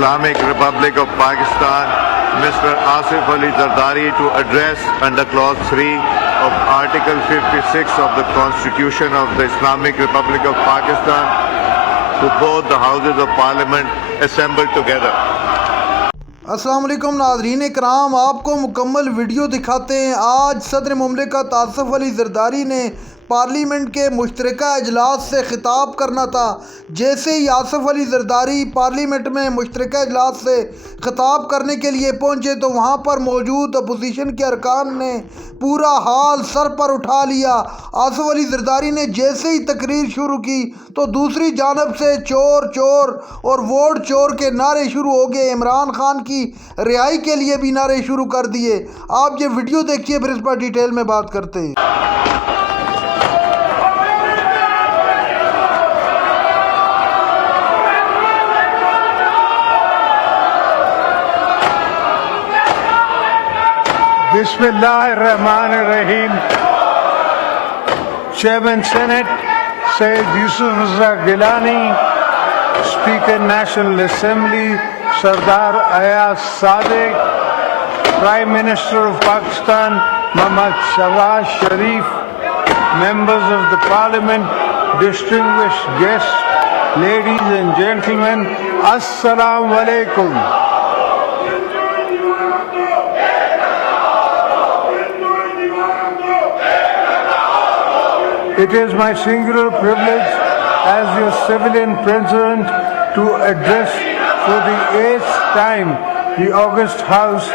Islamic Republic of Pakistan, Mr. Asif Zardari, to address under clause 3 of Article 56 of the Constitution of the Islamic Republic of Pakistan to both the houses of Parliament assembled together. अस्सलाम वालेकुम नाज़रीन इकराम, आपको मुकम्मल video दिखाते हैं। आज सदर मुमलिकत आसिफ अली ज़रदारी ने पार्लियामेंट के मुश्तरका इजलास से ख़िताब करना था। जैसे ही आसिफ अली ज़रदारी पार्लियामेंट में मुश्तरका इजलास से ख़िताब करने के लिए पहुँचे तो वहाँ पर मौजूद अपोजिशन के अरकान ने पूरा हाल सर पर उठा लिया। आसिफ अली ज़रदारी ने जैसे ही तकरीर शुरू की तो दूसरी जानब से चोर चोर और वोट चोर के नारे शुरू हो गए। इमरान खान की रिहाई के लिए भी नारे शुरू कर दिए। आप ये वीडियो देखिए, फिर इस पर डिटेल में बात करते हैं। Bismillahirrahmanirrahim. Chairman Senate Sayyid Yusuf Gilani, Speaker National Assembly Sardar Ayaz Sadiq, Prime Minister of Pakistan Muhammad Shahbaz Sharif, members of the Parliament, distinguished guests, ladies and gentlemen, Assalamu alaikum. It is my singular privilege as your civilian president to address for the 8th time the August House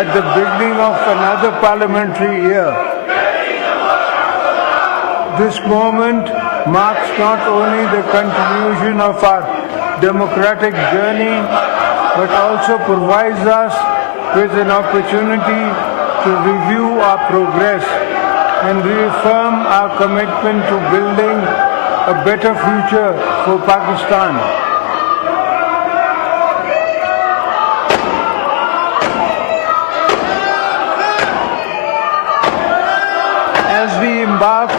at the beginning of another parliamentary year. This moment marks not only the continuation of our democratic journey, but also provides us with an opportunity to review our progress and reaffirm our commitment to building a better future for Pakistan. As we embark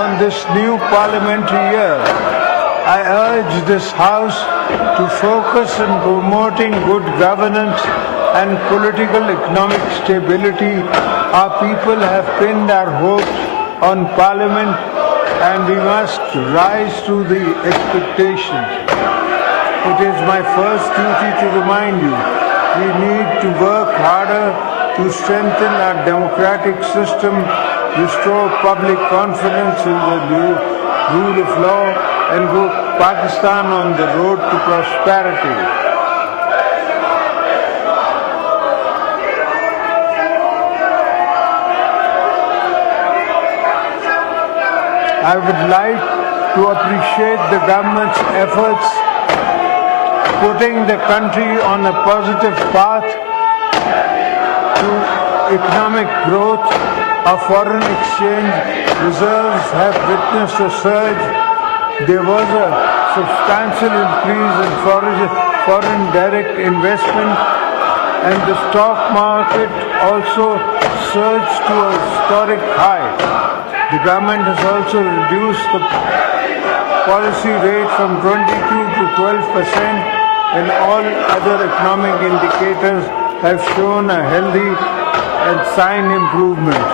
on this new parliamentary year, I urge this House to focus on promoting good governance and political economic stability. Our people have pinned our hopes on Parliament and we must rise to the expectations. It is my first duty to remind you, we need to work harder to strengthen our democratic system, restore public confidence in the rule of law and put Pakistan on the road to prosperity. I would like to appreciate the government's efforts putting the country on a positive path to economic growth. Our foreign exchange reserves have witnessed a surge. There was a substantial increase in foreign direct investment and the stock market also surged to a historic high. The government has also reduced the policy rate from 22 to 12%, and all other economic indicators have shown a healthy and sign improvement.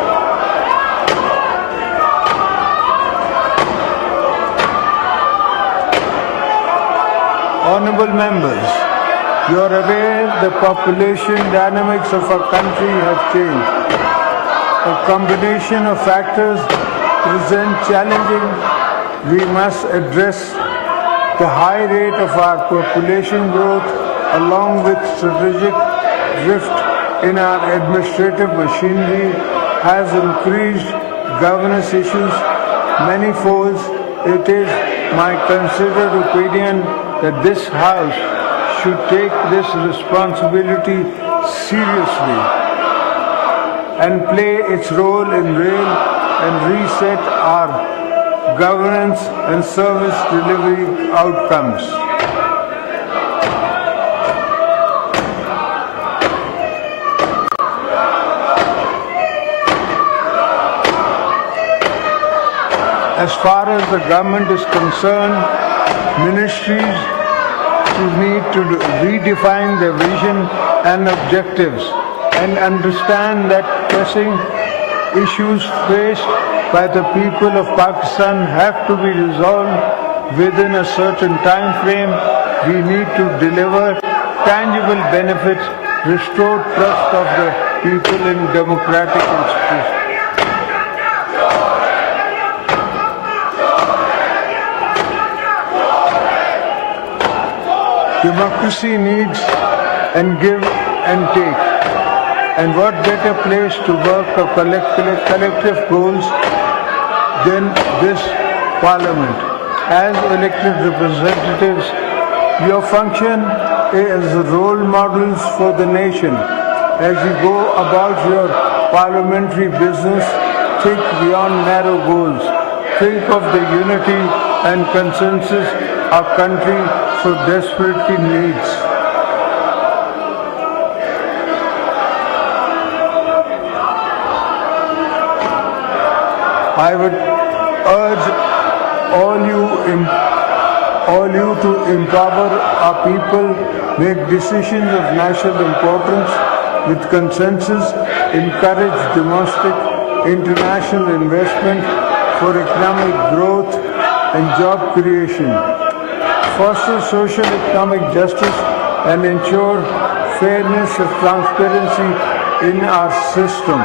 Honorable members, you are aware the population dynamics of our country have changed. A combination of factors present challenging. We must address the high rate of our population growth along with strategic drift in our administrative machinery has increased governance issues manifold. It is my considered opinion that this House should take this responsibility seriously and play its role in reset our governance and service delivery outcomes. As far as the government is concerned, ministries need to redefine their vision and objectives and understand that pressing issues faced by the people of Pakistan have to be resolved within a certain time frame. We need to deliver tangible benefits, restore trust of the people in democratic institutions. Democracy needs and give and take. And what better place to work for collective goals than this Parliament? As elected representatives, your function is role models for the nation. As you go about your parliamentary business, think beyond narrow goals. Think of the unity and consensus our country so desperately needs. I would urge all you to empower our people, make decisions of national importance with consensus, encourage domestic, international investment for economic growth and job creation, foster social economic justice and ensure fairness and transparency in our system.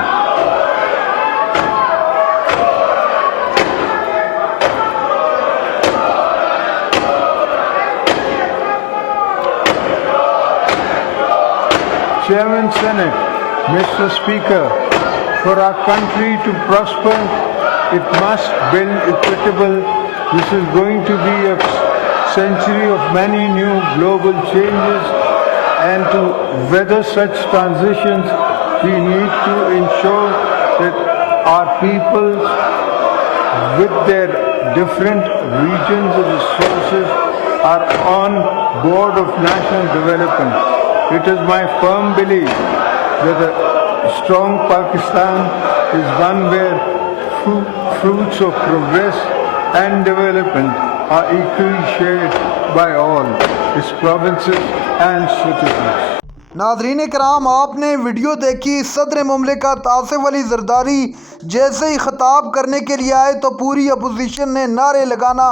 Chairman Senate, Mr. Speaker, for our country to prosper, it must build equitable. This is going to be a century of many new global changes, and to weather such transitions, we need to ensure that our people, with their different regions and resources, are on board of national development. It is my firm belief that a strong Pakistan is one where fruits of progress and development are equally shared by all its provinces and citizens. नाज़रीन कराम, आपने video देखी। सदर मुमलिकत आसिफ अली ज़रदारी जैसे ही खिताब करने के लिए आए तो पूरी अपोजिशन ने नारे लगाना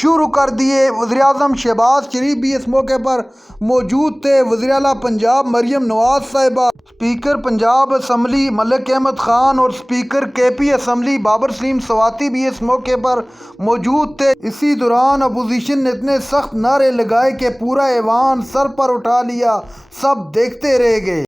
शुरू कर दिए। वज़ीर-ए-आज़म शहबाज शरीफ भी इस मौके पर मौजूद थे। वज़ीर आला पंजाब मरियम नवाज साहिबा, स्पीकर पंजाब असम्बली मलिक अहमद ख़ान और speaker KP assembly Babar Saleem Swati भी इस मौके पर मौजूद थे। इसी दौरान अपोजिशन ने इतने सख्त नारे लगाए कि पूरा ऐवान सर पर उठा लिया, सब देखते रह गए।